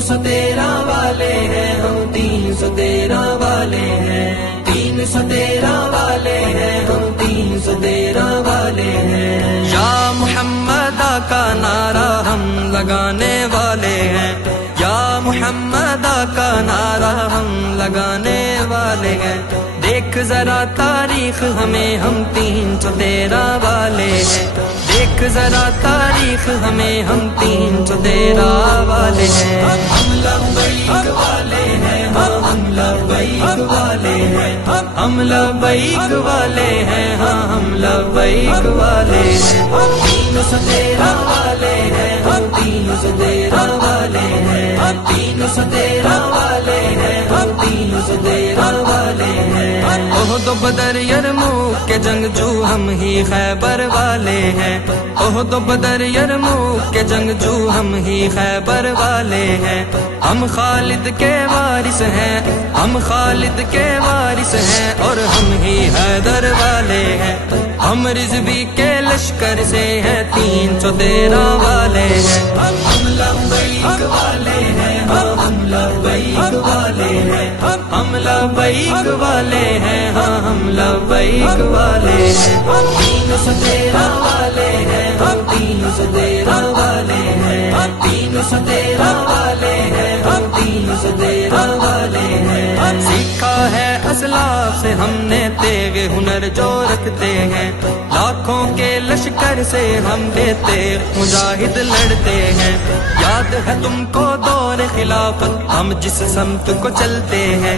313 والے ہیں ہم 313 والے ہیں 313 والے ہیں ہم 313 والے ہیں یا محمد کا نعرہ ہم لگانے والے ہیں یا محمد کا نعرہ ہم لگانے والے ہیں دیکھ ذرا تاریخ ہمیں ہم 313 والے ہیں دیکھ ذرا تاریخ ہمیں ہم 313 والے ہیں ہم لبیک والے ہیں ہم لبیک والے ہیں ہم لبیک والے ہیں ہم لبیک والے ہیں 313 والے ہیں ہم 313 والے ہیں 313 والے ہیں ہم 313 والے ہیں احد و بدر یرموک کے جنگجو ہم ہی خیبر والے ہیں احد و بدر یرموک کے جنگجو ہم ہی خیبر والے ہیں ہم خالد کے وارث ہیں ہم خالد کے وارث ہیں اور ہم ہی حیدر والے ہیں ہم رضوی کے لشکر سے ہیں 313 والے ہیں ہم لبیک والے ہیں ہم لبیک والے ہیں ہم لبیک والے ہیں ہم لبیک والے ہیں 313 والے ہیں ہم 313 والے ہیں 313 والے ہیں ہم 313 والے ہیں سیکھا ہے اسلاف سے ہم نے تیغ ہنر جو رکھتے ہیں لاکھوں کے لشکر سے ہم بے تیغ مجاہد لڑتے ہیں یاد ہے تم کو دور خلافت ہم جس سمت کو چلتے ہیں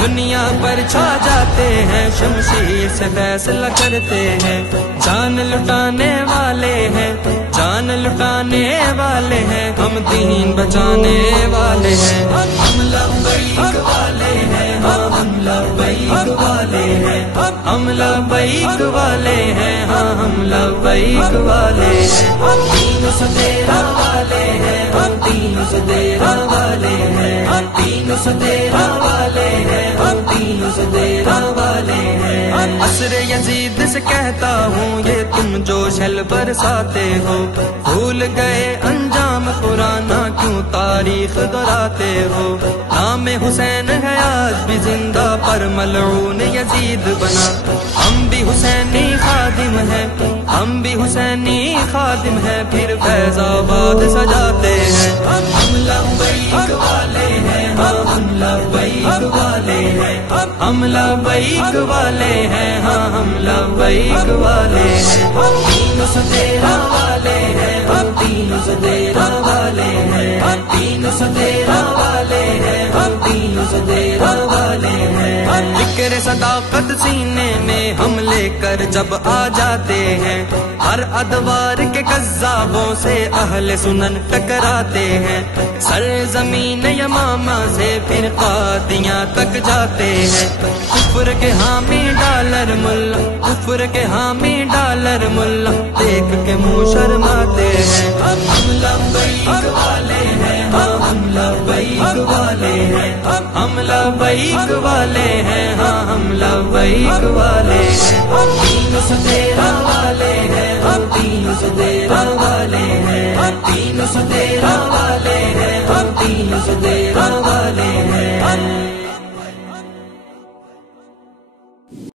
دنیا پر چھا جاتے ہیں شمشیر سے فیصلہ کرتے ہیں جان لٹانے والے ہیں جان لٹانے والے ہیں ہم دین بچانے والے ہیں ہم لبیک والے ہیں ہم لبیک والے ہیں ہم لبیک والے ہیں ہم لبیک والے ہیں 313 والے ہیں ہم 313 والے ہیں 313 والے ہیں ہم 313 والے ہیں عصر یزید سے کہتا ہوں یہ تم جو شل برساتے ہو بھول گئے انجام پرانا کیوں تاریخ دہراتے ہو نام حسین ہے آج بھی زندہ پر ملعون یزید بنا ہم بھی حسینی خادم ہیں ہم بھی حسینی خادم ہیں پھر فیض آباد سجاتے ہیں ہم لبیک والے ہیں ہم لبیک والے ہیں ہم لبیک والے ہیں ہم لبیک والے ہیں 313 والے ہیں ہم 313 والے ہیں 313 والے ہیں ہم 313 والے ہیں فکر صداقت سینے میں ہم لے کر جب آ جاتے ہیں ہر ادوار کے قذابوں سے اہل سنن ٹکراتے ہیں سر زمین یمامہ سے پھر قادیاں تک جاتے ہیں کفر کے حامی ڈالر ملا کفر کے حامی ڈالر ملا دیکھ کے منہ شرماتے ہیں ہم لبیک والے ہیں ہم لبیک والے ہیں ہم لبیک والے ہیں ہم لبیک والے ہیں 313 والے ہیں ہم 313